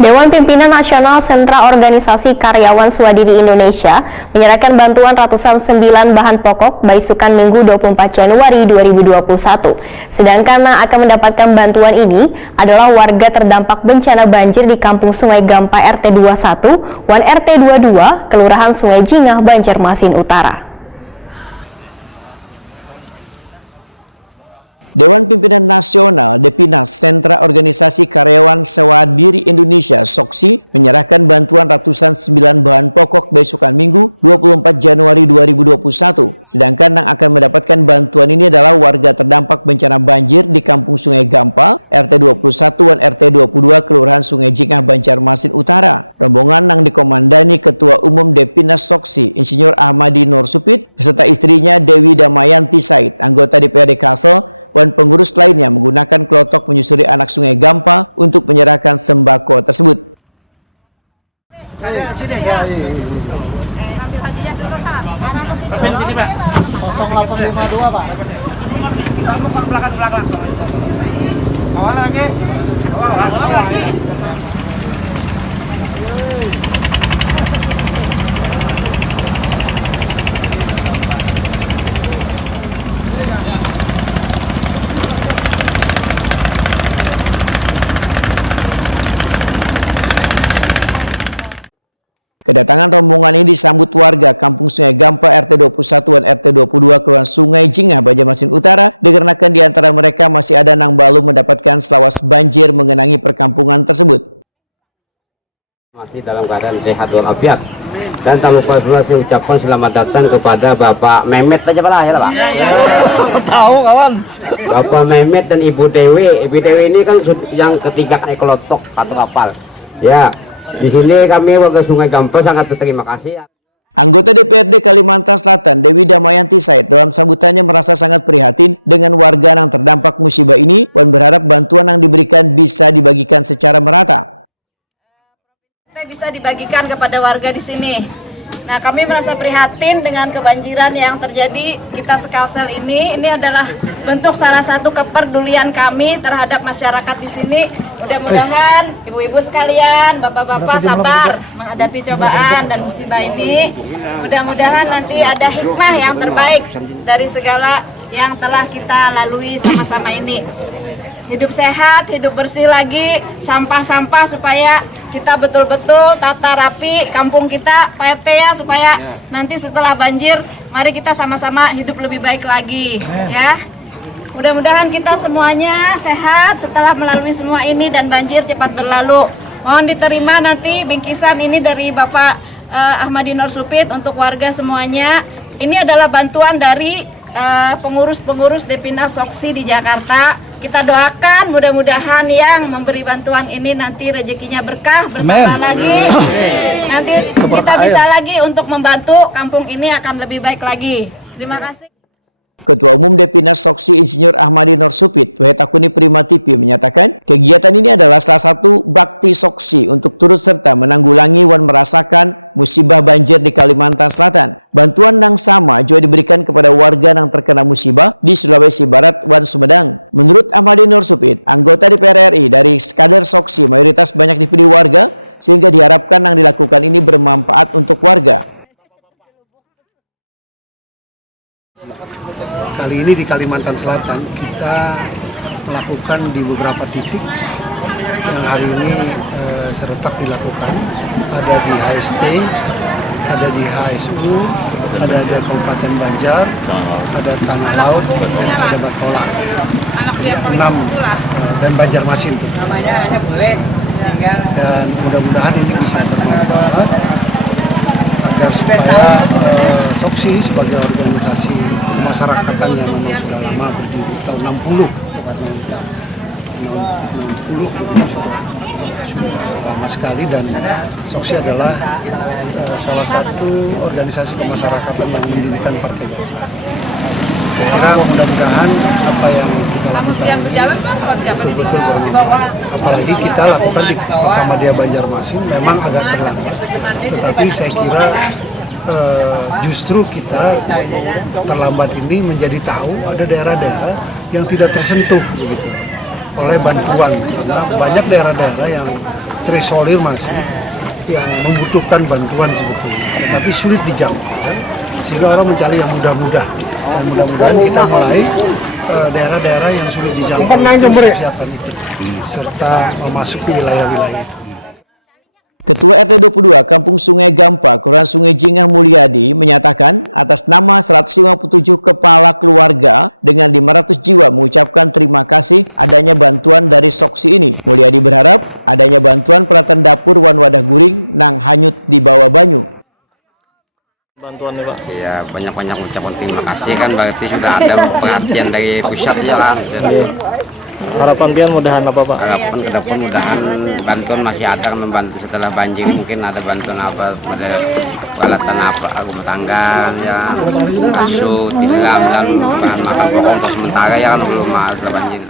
Dewan Pimpinan Nasional Sentra Organisasi Karyawan Swadiri Indonesia menyerahkan bantuan ratusan 9 bahan pokok Baisukan Minggu 24 Januari 2021. Sedangkan yang akan mendapatkan bantuan ini adalah warga terdampak bencana banjir di Kampung Sungai Gampa RT 21, Wan RT 22, Kelurahan Sungai Jingah, Banjarmasin Utara. Dewan Pimpinan Nasional Depinas Sentra Organisasi Karyawan Swadiri Indonesia (SOKSI) menyerahkan bantuan ratusan 9 bahan pokok Baisukan Minggu 24 Januari 2021. Sedangkan yang akan mendapatkan bantuan ini adalah warga terdampak bencana banjir di Kampung Sungai Gampa RT 21 dan RT 22 Kelurahan Sungai Jingah, Banjarmasin Utara. Rombongan yang dikomandani Ketua Umum Depinas SOKSI Insinyur Ahmadi Nursupit beserta istrinya Dewi Damayanti Said, anggota DPRD Kalsel, dan pengurus lainnya menggunakan klotok menyusuri anak Sungai Gampa untuk menyerahkan sembako tersebut. Kedatangan rombongan ini disambut warga Kampung Sungai Gampa RT 21 dan RT 22 Kelurahan Sungai Jingah, Banjarmasin Utara, dikarenakan di antara mereka masih ada yang belum mendapatkan selawas banjir mengenangi perkampungan tersebut. Masih dalam keadaan sehat walafiat. Dan tak lupa pula saya ucapkan selamat datang kepada Bapak Mehmet aja lah ya Pak. Tahu kawan. Bapak Mehmet dan Ibu Dewi. Ibu Dewi ini kan yang ketiga naik klotok atau kapal. Ya. Di sini kami warga Sungai Gampa sangat berterima kasih. Anggota DPRD Kalimantan Selatan Dewi Damayanti Said dalam sambutannya merasa sangat prihatin dengan warga yang terdampak musibah ini dan berharap bantuan yang diberikan bisa dibagikan secara merata. Bisa dibagikan kepada warga di sini. Nah, kami merasa prihatin dengan kebanjiran yang terjadi kita sekalsel ini. Ini adalah bentuk salah satu kepedulian kami terhadap masyarakat di sini. Mudah-mudahan ibu-ibu sekalian, bapak-bapak sabar menghadapi cobaan dan musibah ini. Mudah-mudahan nanti ada hikmah yang terbaik dari segala yang telah kita lalui sama-sama ini. Hidup sehat, hidup bersih lagi, sampah-sampah supaya kita betul-betul tata rapi kampung kita, Pak RT ya, supaya nanti setelah banjir, mari kita sama-sama hidup lebih baik lagi, ya. Mudah-mudahan kita semuanya sehat setelah melalui semua ini dan banjir cepat berlalu. Mohon diterima nanti bingkisan ini dari Bapak Ahmadi Nursupit untuk warga semuanya. Ini adalah bantuan dari pengurus-pengurus Depinas SOKSI di Jakarta. Kita doakan mudah-mudahan yang memberi bantuan ini nanti rezekinya berkah, bertambah lagi. Nanti kita bisa lagi untuk membantu kampung ini akan lebih baik lagi. Terima kasih. Ketua Umum Depinas SOKSI Insinyur Ahmadi Nursupit Wetakuni Prima TV menyatakan kegiatan ini adalah salah satu bakti SOKSI untuk turut serta menanggulangi dan merasakan musibah banjir di Kalimantan Selatan. Bantuan yang sama juga diberikan kepada warga yang terkena musibah di Sulawesi Barat dan Sumedang. Menurut Ahmadi Nursupit, anggota DPR RI dari kader SOKSI mayoritas banyak dipilih warga sehingga diharapkan yang dilakukan ini bermanfaat untuk warga. Kali ini di Kalimantan Selatan kita melakukan di beberapa titik yang hari ini serentak dilakukan. Ada di HST, ada di HSU, ada Kabupaten Banjar, ada Tanah Laut, dan ada Batola. Jadi 6 dan Banjarmasin tentunya. Dan mudah-mudahan ini bisa bermanfaat agar supaya SOKSI sebagai organisasi kemasyarakatan yang memang sudah lama berdiri tahun 60 bukan 60 itu sudah lama sekali, dan SOKSI adalah salah satu organisasi kemasyarakatan yang mendirikan Partai Golkar. Saya kira mudah-mudahan apa yang kita lakukan ini betul-betul bermanfaat. Apalagi kita lakukan di Kota Madya Banjarmasin memang agak terlambat, tetapi saya kira justru kita terlambat ini menjadi tahu ada daerah-daerah yang tidak tersentuh begitu oleh bantuan, karena banyak daerah-daerah yang terisolir masih yang membutuhkan bantuan sebetulnya, tetapi sulit dijangkau, sehingga orang mencari yang mudah-mudah. Dan mudah-mudahan kita mulai daerah-daerah yang sulit dijangkau persiapan itu, serta memasuki wilayah-wilayah itu. Ketua RT 22 Kampung Sungai Gampa, Kelurahan Sungai Jingah Mulyadi menyatakan atas nama 157 kepala keluarga dengan 500 jiwa mengucapkan terima kasih adanya bantuan dari Soksi ini. Mulyadi berharap adanya bantuan peralatan dapur wan wadah guring nang hanyut di bawah banyu. Bantuan nih Pak. Ya banyak-banyak ucapan terima kasih kan, berarti sudah ada perhatian dari pusat ya kan. Harapan pian mudahan apa Pak? Harapan ke depan mudahan bantuan masih ada membantu setelah banjir, mungkin ada bantuan apa, ada peralatan apa rumah tangga ya, kasut, tilam dan bahan makan pokok untuk sementara ya kan, belum setelah banjir.